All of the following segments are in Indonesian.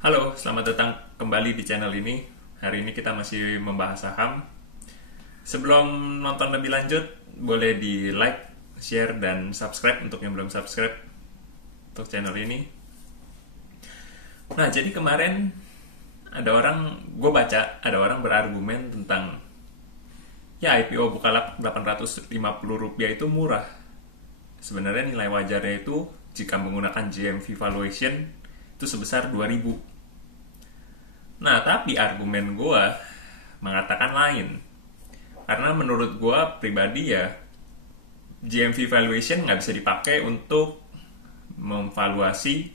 Halo, selamat datang kembali di channel ini. Hari ini kita masih membahas saham. Sebelum nonton lebih lanjut, boleh di like, share, dan subscribe untuk yang belum subscribe untuk channel ini. Nah, jadi kemarin gue baca ada orang berargumen tentang ya IPO Bukalapak Rp850 itu murah. Sebenarnya nilai wajarnya itu jika menggunakan GMV valuation itu sebesar 2000. Nah, tapi argumen gue mengatakan lain. Karena menurut gue pribadi ya, GMV valuation nggak bisa dipakai untuk memvaluasi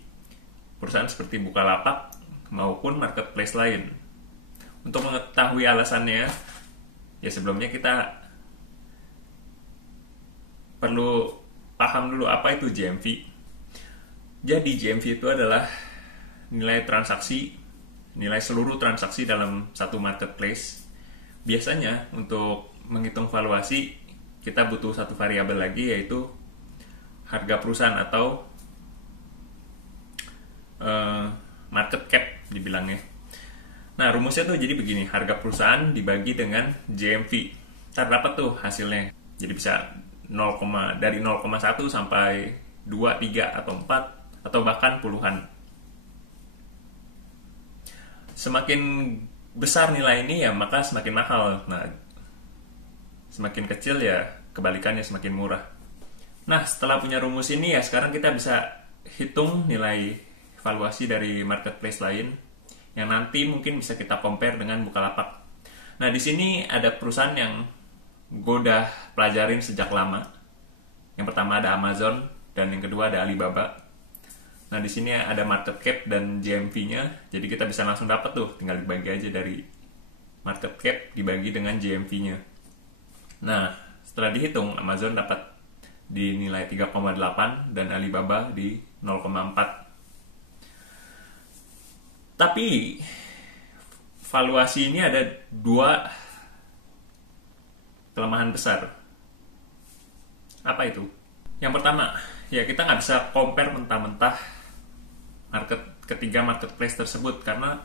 perusahaan seperti Bukalapak maupun marketplace lain. Untuk mengetahui alasannya, ya sebelumnya kita perlu paham dulu apa itu GMV. Jadi GMV itu adalah nilai seluruh transaksi dalam satu marketplace. Biasanya untuk menghitung valuasi kita butuh satu variabel lagi, yaitu harga perusahaan atau market cap dibilangnya. Nah, rumusnya tuh jadi begini, harga perusahaan dibagi dengan GMV. Terdapat tuh hasilnya. Jadi bisa dari 0,1 sampai 2, 3, atau 4, atau bahkan puluhan. Semakin besar nilai ini ya maka semakin mahal. Nah, semakin kecil ya kebalikannya semakin murah. Nah, setelah punya rumus ini ya sekarang kita bisa hitung nilai valuasi dari marketplace lain yang nanti mungkin bisa kita compare dengan Bukalapak. Nah, di sini ada perusahaan yang gue udah pelajarin sejak lama. Yang pertama ada Amazon dan yang kedua ada Alibaba. Nah, di sini ada market cap dan GMV-nya, jadi kita bisa langsung dapat tuh, tinggal dibagi aja dari market cap dibagi dengan GMV-nya. Nah, setelah dihitung, Amazon dapat di nilai 3,8 dan Alibaba di 0,4. Tapi valuasi ini ada dua kelemahan besar. Apa itu? Yang pertama, ya kita nggak bisa compare mentah-mentah ketiga marketplace tersebut, karena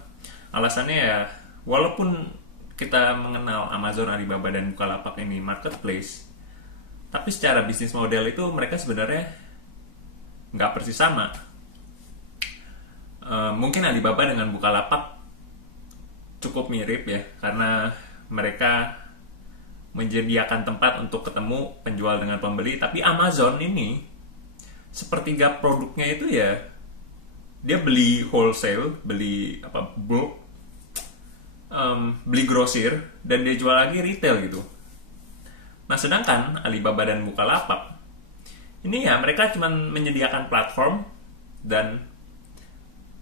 alasannya ya walaupun kita mengenal Amazon, Alibaba, dan Bukalapak ini marketplace, tapi secara bisnis model itu mereka sebenarnya nggak persis sama. Mungkin Alibaba dengan Bukalapak cukup mirip ya, karena mereka menyediakan tempat untuk ketemu penjual dengan pembeli, tapi Amazon ini sepertiga produknya itu ya dia beli wholesale, beli bulk, beli grosir, dan dia jual lagi retail gitu. Nah, sedangkan Alibaba dan Bukalapak ini ya mereka cuma menyediakan platform dan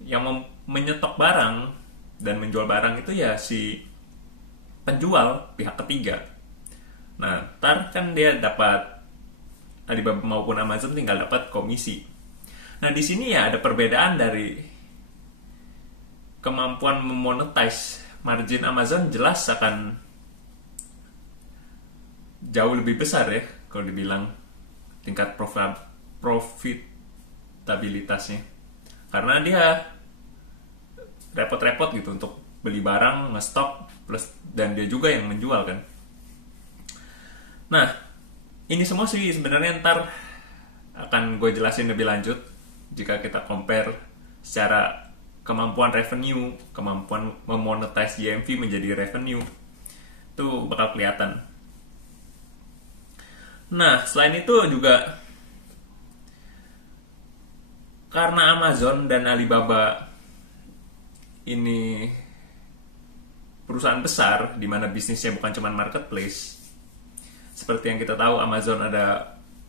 yang menyetok barang dan menjual barang itu ya si penjual, pihak ketiga. Nah, ntar kan dia dapat, Alibaba maupun Amazon tinggal dapat komisi. Nah, di sini ya ada perbedaan dari kemampuan memonetize. Margin Amazon jelas akan jauh lebih besar ya kalau dibilang tingkat profitabilitasnya. Karena dia repot-repot gitu untuk beli barang, ngestok, plus dan dia juga yang menjual kan. Nah, ini semua sih sebenarnya ntar akan gue jelasin lebih lanjut jika kita compare secara kemampuan revenue, kemampuan memonetize GMV menjadi revenue, itu bakal kelihatan. Nah, selain itu juga karena Amazon dan Alibaba ini perusahaan besar di mana bisnisnya bukan cuma marketplace. Seperti yang kita tahu, Amazon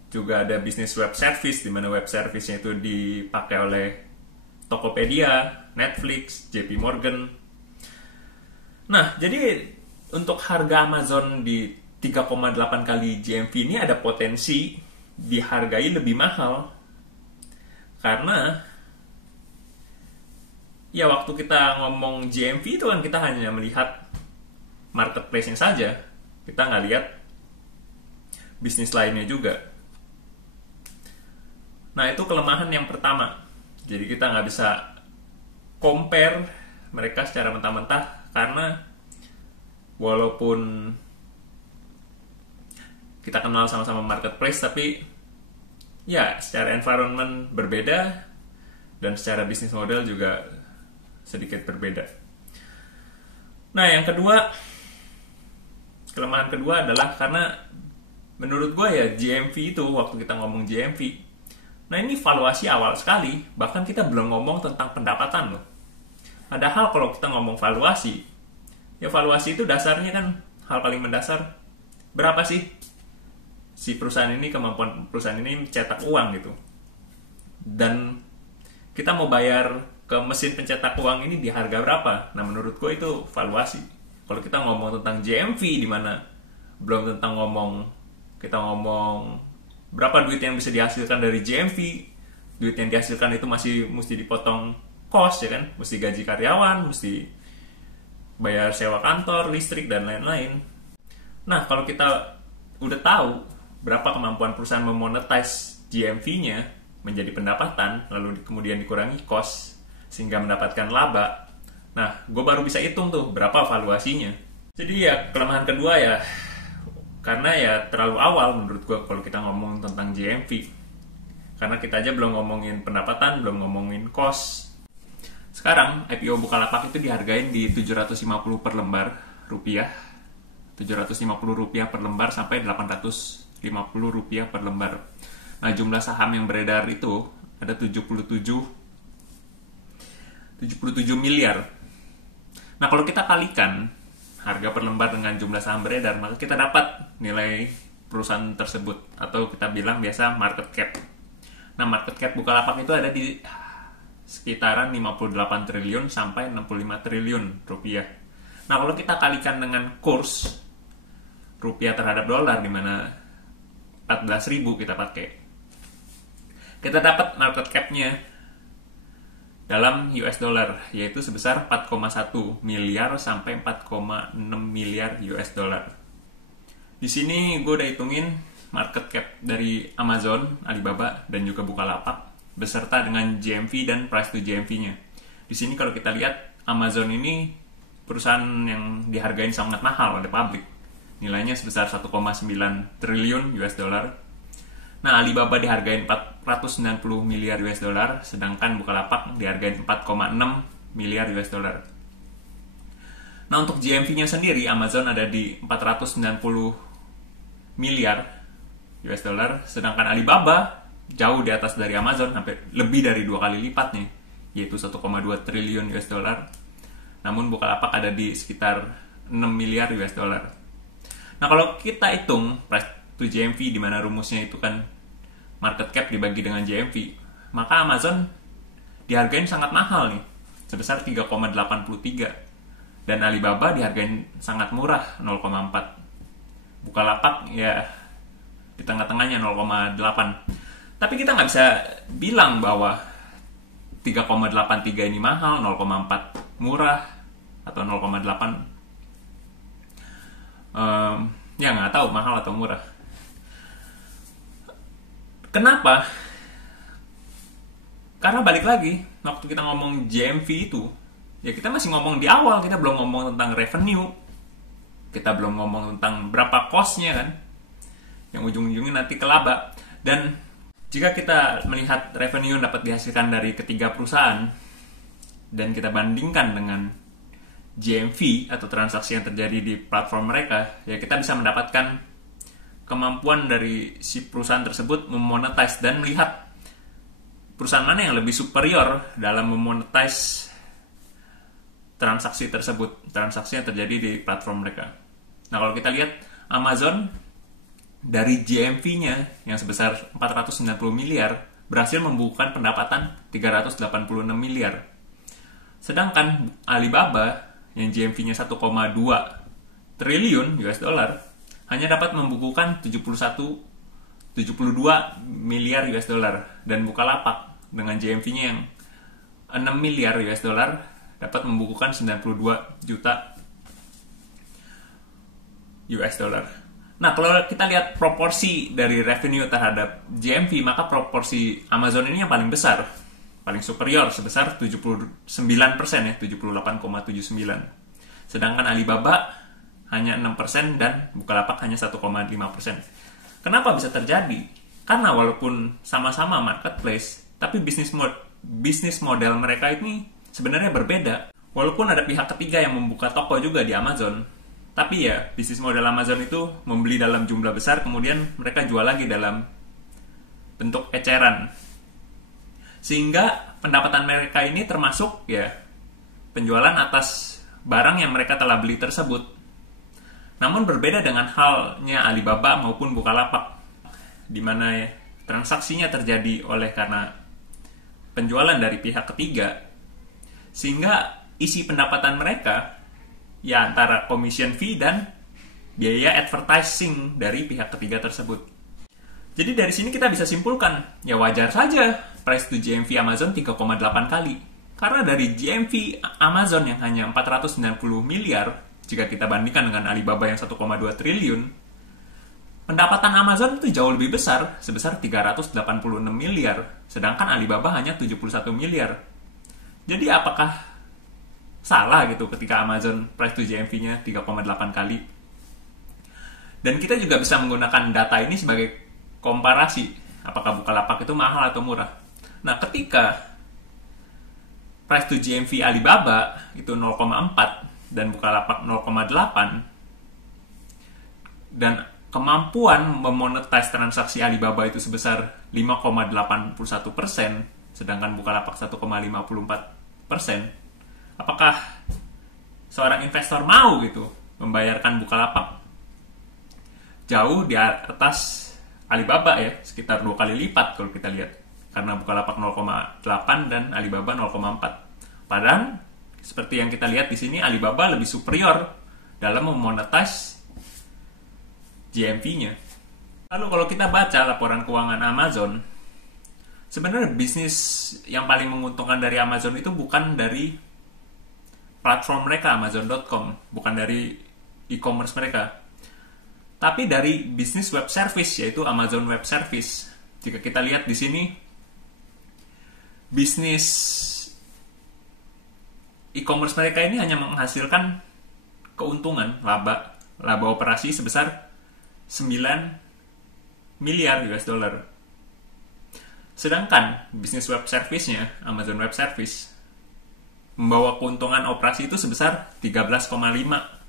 juga ada bisnis web service, di mana web service-nya itu dipakai oleh Tokopedia, Netflix, JP Morgan. Nah, jadi untuk harga Amazon di 3,8 kali GMV ini ada potensi dihargai lebih mahal. Karena ya waktu kita ngomong GMV itu kan kita hanya melihat marketplace-nya saja. Kita nggak lihat bisnis lainnya juga. Nah, itu kelemahan yang pertama. Jadi kita nggak bisa compare mereka secara mentah-mentah, karena walaupun kita kenal sama-sama marketplace, tapi ya secara environment berbeda dan secara bisnis model juga sedikit berbeda. Nah, yang kedua, kelemahan kedua adalah karena menurut gue ya GMV itu, waktu kita ngomong GMV, nah ini valuasi awal sekali, bahkan kita belum ngomong tentang pendapatan loh. Padahal kalau kita ngomong valuasi, ya valuasi itu dasarnya kan hal paling mendasar. Berapa sih si perusahaan ini, kemampuan perusahaan ini mencetak uang gitu. Dan kita mau bayar ke mesin pencetak uang ini di harga berapa? Nah, menurut gue itu valuasi. Kalau kita ngomong tentang GMV, di mana belum tentang kita ngomong berapa duit yang bisa dihasilkan dari GMV, duit yang dihasilkan itu masih mesti dipotong cost ya kan, mesti gaji karyawan, mesti bayar sewa kantor, listrik, dan lain-lain. Nah, kalau kita udah tahu berapa kemampuan perusahaan memonetize GMV-nya menjadi pendapatan, lalu kemudian dikurangi cost sehingga mendapatkan laba, nah, gue baru bisa hitung tuh berapa valuasinya. Jadi ya kelemahan kedua ya, karena ya terlalu awal menurut gue kalau kita ngomong tentang GMV. Karena kita aja belum ngomongin pendapatan, belum ngomongin cost. Sekarang IPO Bukalapak itu dihargain di 750 per lembar rupiah. 750 rupiah per lembar sampai 850 rupiah per lembar. Nah, jumlah saham yang beredar itu ada 77 miliar. Nah, kalau kita kalikan harga per lembar dengan jumlah saham beredar, maka kita dapat nilai perusahaan tersebut, atau kita bilang biasa market cap. Nah, market cap Bukalapak itu ada di sekitaran 58 triliun sampai 65 triliun rupiah. Nah, kalau kita kalikan dengan kurs rupiah terhadap dolar, di mana 14.000 kita pakai, kita dapat market cap-nya dalam US dollar, yaitu sebesar 4,1 miliar sampai 4,6 miliar US dollar. Di sini gue udah hitungin market cap dari Amazon, Alibaba, dan juga Bukalapak beserta dengan GMV dan price to GMV-nya. Di sini kalau kita lihat, Amazon ini perusahaan yang dihargain sangat mahal oleh publik. Nilainya sebesar 1,9 triliun US dollar. Nah, Alibaba dihargain 490 miliar US dollar, sedangkan Bukalapak dihargain 4,6 miliar US dollar. Nah, untuk GMV-nya sendiri, Amazon ada di 490 miliar US dollar, sedangkan Alibaba jauh di atas dari Amazon, sampai lebih dari 2 kali lipatnya, yaitu 1,2 triliun US dollar. Namun Bukalapak ada di sekitar 6 miliar US dollar. Nah, kalau kita hitung price to GMV, di mana rumusnya itu kan market cap dibagi dengan GMV, maka Amazon dihargain sangat mahal nih, sebesar 3,83, dan Alibaba dihargain sangat murah, 0,4. Bukalapak ya di tengah-tengahnya, 0,8. Tapi kita nggak bisa bilang bahwa 3,83 ini mahal, 0,4 murah, atau 0,8 ya nggak tahu mahal atau murah. Kenapa? Karena balik lagi, waktu kita ngomong GMV itu, ya kita masih ngomong di awal, kita belum ngomong tentang revenue, kita belum ngomong tentang berapa cost-nya kan, yang ujung-ujungnya nanti ke laba. Dan jika kita melihat revenue yang dapat dihasilkan dari ketiga perusahaan, dan kita bandingkan dengan GMV atau transaksi yang terjadi di platform mereka, ya kita bisa mendapatkan kemampuan dari si perusahaan tersebut memonetize dan melihat perusahaan mana yang lebih superior dalam memonetize transaksi tersebut, transaksi yang terjadi di platform mereka. Nah, kalau kita lihat Amazon dari GMV-nya yang sebesar 490 miliar berhasil membukukan pendapatan 386 miliar. Sedangkan Alibaba yang GMV-nya 1,2 triliun US dollar hanya dapat membukukan 72 miliar US dollar, dan Bukalapak dengan GMV-nya yang 6 miliar US dollar dapat membukukan 92 juta US dollar. Nah, kalau kita lihat proporsi dari revenue terhadap GMV, maka proporsi Amazon ini yang paling besar. paling superior sebesar 79% ya, 78,79. Sedangkan Alibaba hanya 6% dan Bukalapak hanya 1,5%. Kenapa bisa terjadi? Karena walaupun sama-sama marketplace, tapi bisnis model mereka ini sebenarnya berbeda. Walaupun ada pihak ketiga yang membuka toko juga di Amazon, tapi ya bisnis model Amazon itu membeli dalam jumlah besar, kemudian mereka jual lagi dalam bentuk eceran. Sehingga pendapatan mereka ini termasuk ya penjualan atas barang yang mereka telah beli tersebut. Namun berbeda dengan halnya Alibaba maupun Bukalapak, di mana ya, transaksinya terjadi oleh karena penjualan dari pihak ketiga, sehingga isi pendapatan mereka ya antara commission fee dan biaya advertising dari pihak ketiga tersebut. Jadi dari sini kita bisa simpulkan, ya wajar saja price to GMV Amazon 3,8 kali. Karena dari GMV Amazon yang hanya 490 miliar, jika kita bandingkan dengan Alibaba yang 1,2 triliun, pendapatan Amazon itu jauh lebih besar, sebesar 386 miliar, sedangkan Alibaba hanya 71 miliar. Jadi apakah salah gitu ketika Amazon price to GMV-nya 3,8 kali? Dan kita juga bisa menggunakan data ini sebagai komparasi, apakah Bukalapak itu mahal atau murah. Nah, ketika price to GMV Alibaba itu 0,4 dan Bukalapak 0,8, dan kemampuan memonetize transaksi Alibaba itu sebesar 5,81%, sedangkan Bukalapak 1,54%, apakah seorang investor mau gitu membayarkan Bukalapak jauh di atas Alibaba ya, sekitar 2 kali lipat kalau kita lihat. Karena Bukalapak 0,8 dan Alibaba 0,4. Padahal seperti yang kita lihat di sini, Alibaba lebih superior dalam memonetize GMV-nya. Lalu kalau kita baca laporan keuangan Amazon, sebenarnya bisnis yang paling menguntungkan dari Amazon itu bukan dari platform mereka, Amazon.com, bukan dari e-commerce mereka, tapi dari bisnis web service, yaitu Amazon Web Service. Jika kita lihat di sini, bisnis e-commerce mereka ini hanya menghasilkan keuntungan, laba operasi sebesar 9 miliar US dollar. Sedangkan bisnis web service-nya, Amazon Web Service, membawa keuntungan operasi itu sebesar 13,5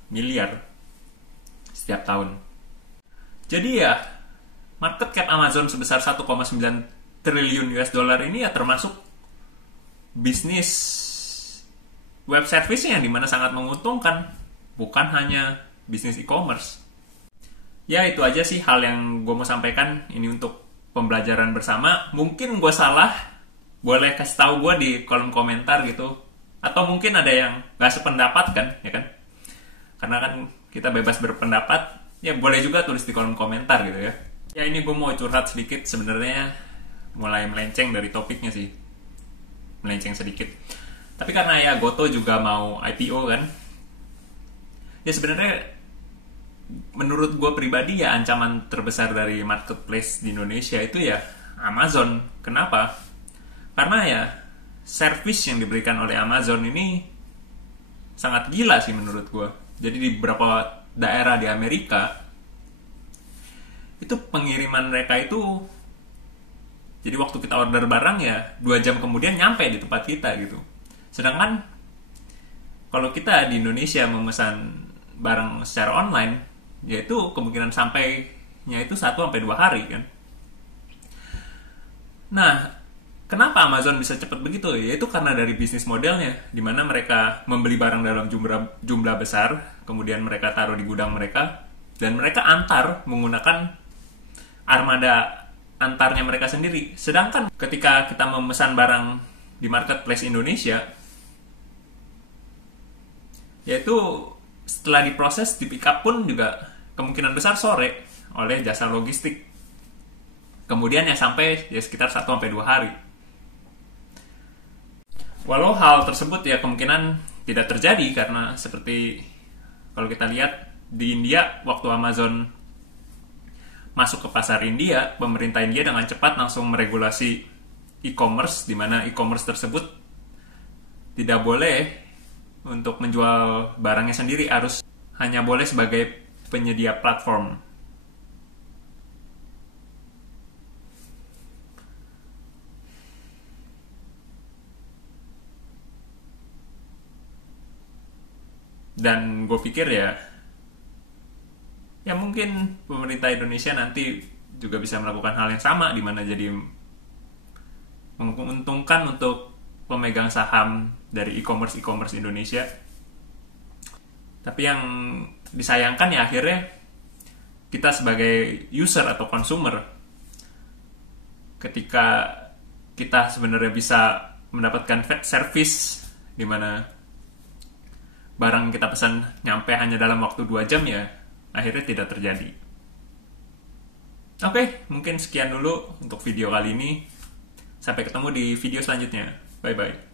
miliar setiap tahun. Jadi ya, market cap Amazon sebesar 1,9 triliun US dollar ini ya termasuk bisnis web service yang dimana sangat menguntungkan, bukan hanya bisnis e-commerce. Ya itu aja sih hal yang gue mau sampaikan ini untuk pembelajaran bersama. Mungkin gue salah, boleh kasih tahu gue di kolom komentar gitu. Atau mungkin ada yang gak sependapat kan, ya kan? Karena kan kita bebas berpendapat, ya boleh juga tulis di kolom komentar gitu ya. Ya ini gue mau curhat sedikit, sebenarnya mulai melenceng dari topiknya sih. Melenceng sedikit. Tapi karena ya Goto juga mau IPO kan. Ya sebenarnya menurut gue pribadi ya ancaman terbesar dari marketplace di Indonesia itu ya Amazon. Kenapa? Karena ya service yang diberikan oleh Amazon ini sangat gila sih menurut gue. Jadi di beberapa daerah di Amerika itu pengiriman mereka itu, jadi waktu kita order barang ya 2 jam kemudian nyampe di tempat kita gitu. Sedangkan kalau kita di Indonesia memesan barang secara online, yaitu kemungkinan sampainya itu 1-2 hari kan. Nah, kenapa Amazon bisa cepat begitu? Yaitu karena dari bisnis modelnya, di mana mereka membeli barang dalam jumlah besar, kemudian mereka taruh di gudang mereka, dan mereka antar menggunakan armada antarnya mereka sendiri. Sedangkan ketika kita memesan barang di marketplace Indonesia, yaitu setelah diproses, di pick up pun juga kemungkinan besar sore oleh jasa logistik. Kemudian ya sampai ya sekitar 1-2 hari. Walau hal tersebut ya kemungkinan tidak terjadi karena seperti kalau kita lihat di India, waktu Amazon masuk ke pasar India, pemerintah India dengan cepat langsung meregulasi e-commerce, di mana e-commerce tersebut tidak boleh untuk menjual barangnya sendiri, harus hanya boleh sebagai penyedia platform. Dan gue pikir ya mungkin pemerintah Indonesia nanti juga bisa melakukan hal yang sama, di mana jadi menguntungkan untuk pemegang saham dari e-commerce Indonesia. Tapi yang disayangkan ya akhirnya kita sebagai user atau consumer, ketika kita sebenarnya bisa mendapatkan service di mana barang yang kita pesan nyampe hanya dalam waktu 2 jam, ya akhirnya tidak terjadi. Oke, mungkin sekian dulu untuk video kali ini. Sampai ketemu di video selanjutnya. Bye-bye.